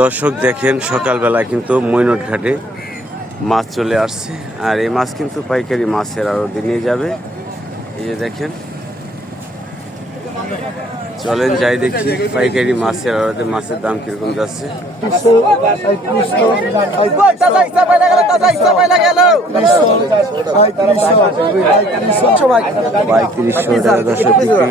দর্শক দেখেন সকালবেলা কিন্তু মৈনট ঘাটে মাছ চলে আসছে, আর এই মাছ কিন্তু পাইকারি মাছের আড়তে নিয়ে যাবে। এই যে দেখেন, চলেন যাই দেখি পাইকারি মাছের আড়তে মাছের দাম কিরকম যাচ্ছে। 3500 টাকা দর্শক বিক্রি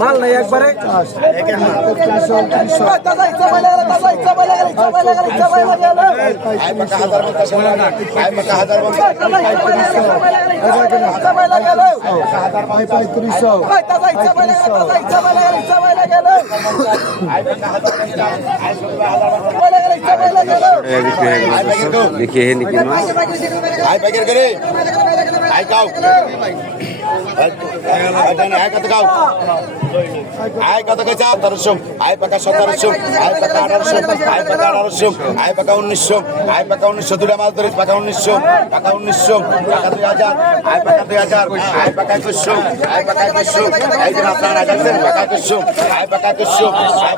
মাল নাই একবারে देखिए निकी माछ আয় কত কইছা 1700 আয় পাকা 1700 আয় পাকা 1800 আয় পাকা 1800 আয় পাকা 1900 আয় পাকা 1900 দুটা মাছ ধরে পাকা 1900 পাকা 1900 পাকা 2000 আয় পাকা 2000 আয় পাকা 2100 আয় পাকা 2100 এই যে আপনারা দেখছেন পাকা 2100 আয় পাকা 2100 আয়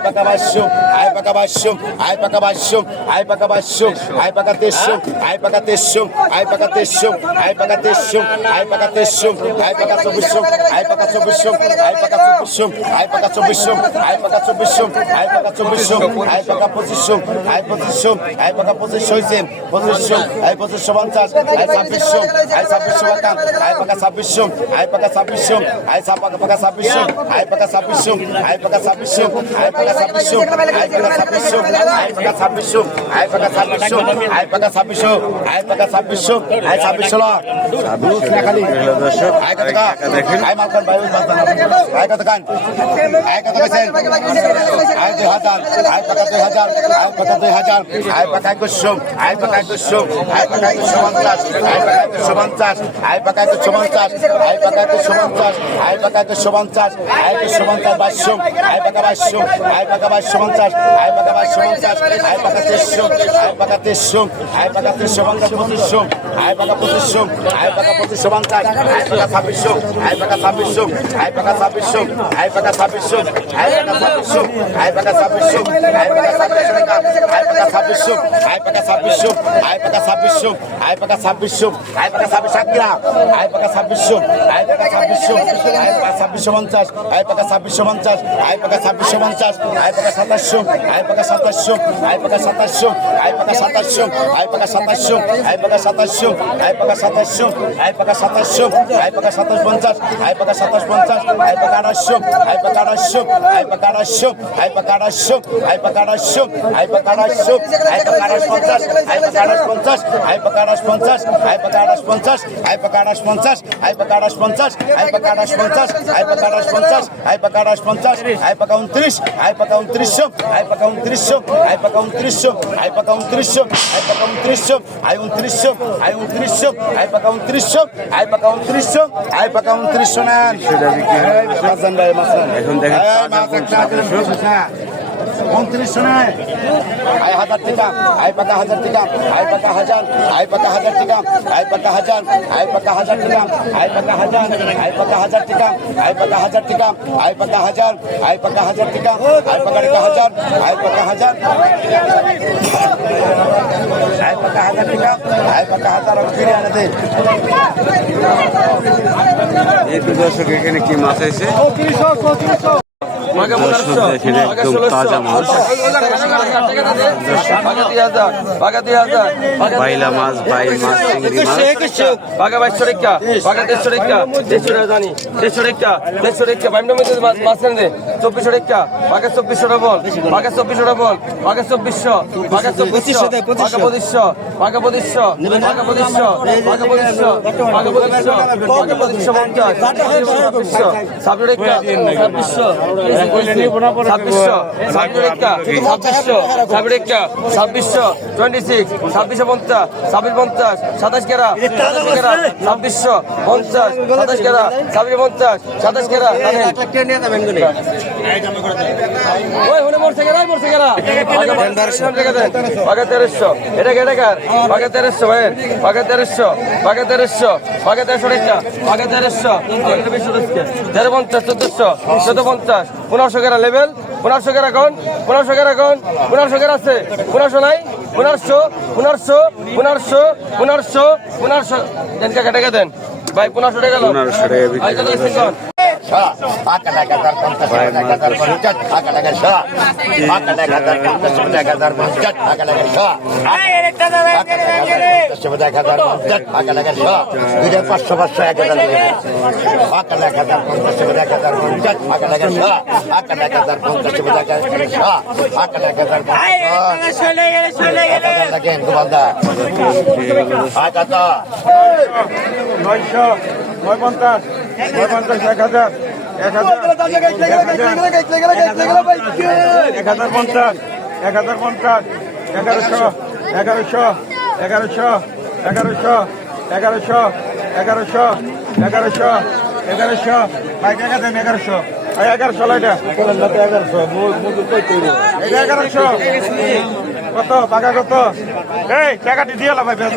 পাকা 2200 আয় পাকা 2200 আয় পাকা 2200 আয় পাকা 2200 আয় পাকা 2300 আয় পাকা 2300 আয় পাকা 2300 আয় পাকা 2300 আয় পাকা 2300 আয় পাকা 2400 আয় পাকা 2400 আয় পাকা 2400 আয় পাকা 2400 আয় পাকা 2400 আয় পাকা 2400 আয় পাকা 2500 আয় 2500 আয় পাকা 2500 হইছে 2500 আয় 2550 আয় 2600 আয় 2600 পাকা আয় পাকা 2600 আয় পাকা 2600 আয় পাকা 2600 আয় পাকা 2600 আয় পাকা 2600 আয় পাকা 2600 আয় পাকা 2600 আয় পাকা 2600 আয় পাকা 2600 আয় পাকা 2600 আয় পাকা 2600 আয় 2600 লা খালি দর্শক আয় কত দেখেন আয় মালকান ভাই আয় কত কান আয় কত কইছেন আয় 2000 আয় পাকা 2000 আয় পাকা 2000 আয় পাকা 2100 আয় পাকা 2100 আয় পাকা 150 আয় পাকা 150 আয় পাকা 150 আয় পাকা 150 আয় পাকা 150 আয় 150 2200 আয় পাকা 2200 আয় পাকা 2250 আয় পাকা 2250 আয় পাকা 2300 আয় পাকা 2300 আয় পাকা 2350 2500 আয় পাকা 2500 আয় পাকা 2550 আয় পাকা 2600 আয় পাকা 2600 আয় পাকা 2600 আয় পাকা 2600 আয় পাকা 2600 আয় পাকা 2600 আয় পাকা 2600 আয় পাকা 2600 আয় পাকা 2600 আয় পাকা 2600 আয় পাকা 2600 আগ্রা আয় পাকা 2600 আয় পাকা 2600 আয় পাকা 2650 আয় পাকা 2650 আয় পাকা 2650 আয় পাকা 2700 আয় পাকা 2700 আয় পাকা 2700 আয় পাকা 2700 আয় পাকা 2700 আয় পাকা 2700 আয় পাকা 2700 আয় পাকা 2700 আয় পাকা 2750 আয় পাকা 2750 আয় পাকা 2800 আয় পাকা 2800 আয় পাকা 2800 আয় পাকা 2800 আয় পাকা 2800 আয় পাকা 2800 আয় পাকা 2850 আয় পাকা 2850 আয় পাকা 2850 আয় পাকা 2850 আয় পাকা 2850 আয় পাকা 2850 আয় পাকা 2850 আয় পাকা 2850 আয় পাকা 2850 আয় পাকা 29 আয় পাকা 2900 আয় পাকা 2900 আয় পাকা 2900 আয় পাকা 2900 আয় পাকা 2900 আয় 2900 আয় 2900 আয় পাকা 2900 আয় পাকা 2900 আয় পাকা 2900 নেন সেটা বিক্রি হয়। মাছান ভাই মাছান এখন দেখেন মাছ একটা 2900 নয় আই 1000 টাকা আই পাকা 1000 টাকা আই পাকা 1000 আই পাকা 1000 টাকা আই পাকা 1000 আই পাকা 1000 টাকা আই পাকা 1000 আই পাকা 1000 টাকা আই পাকা 1000 টাকা আই পাকা 1000 আই পাকা 1000 টাকা আই পাকা 1000 আই পাকা 1000 আই পাকা 1000 টাকা আই পাকা 1000 আর ফিরে আনে দে এই তো দর্শক এখানে কি মাছ আছে দর্শক দেখেন একদম তাজা মাছ বাইলা মাছ বাইল মাছ চিংড়ি মাছ বাঘা 2200 টাকা বাঘা 150 টাকা 150 টাকা জানি 150 টাকা 150 টাকা বাইমটা মধ্যে মাছ এনে 2400 টাকা বাঘা 2400 টাকা বল বাঘা 2400 টাকা বল বাঘা 2400 বাঘা 2500 বাঘা 2500 বাঘা 2500 বাঘা 2500 বাঘা 2500 বাঘা 2500 বাঘা 2500 2500 সাবরে টাকা 2600 26 2650 2650 27 কেরা 2650 27 কেরা 2650 27 কেরা ওই হলে মরছে কেরা বাঘা 1300 এটা কে টাকা বাঘা 1300 ভাই বাঘা 1300 বাঘা 1300 বাঘা 1300 টাকা বাঘা 1300 এটা বেশি হচ্ছে 1350 1400 1500 কেরা লেভেল 1500 কেরা কোন 1500 কেরা কোন 1500 কেরা আছে 1500 নাই 1500 1500 1500 1500 1500 দেন টাকা দেন ভাই 1500 টাকা লো 1500 টাকা বিক্রি করবে। কত টাকা কত এই টাকাটি দিয়ে ভাই টাকা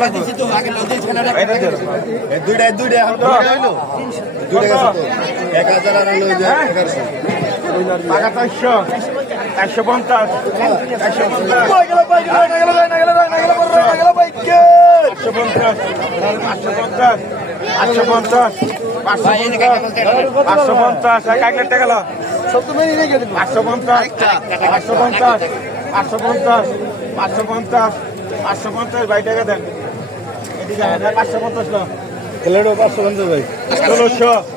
400 150 550 ভাই টাকা দেন এদিকে 550 না খেলেও 550 ভাই 1600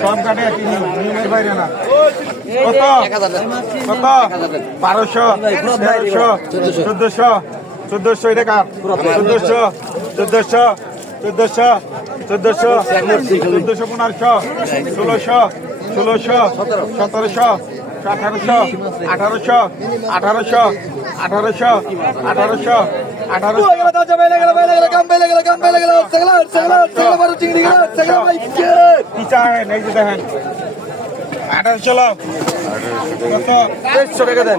সব কাটে বাইরে না কত 1200 1400 এটা কার 1400 টাকা দেন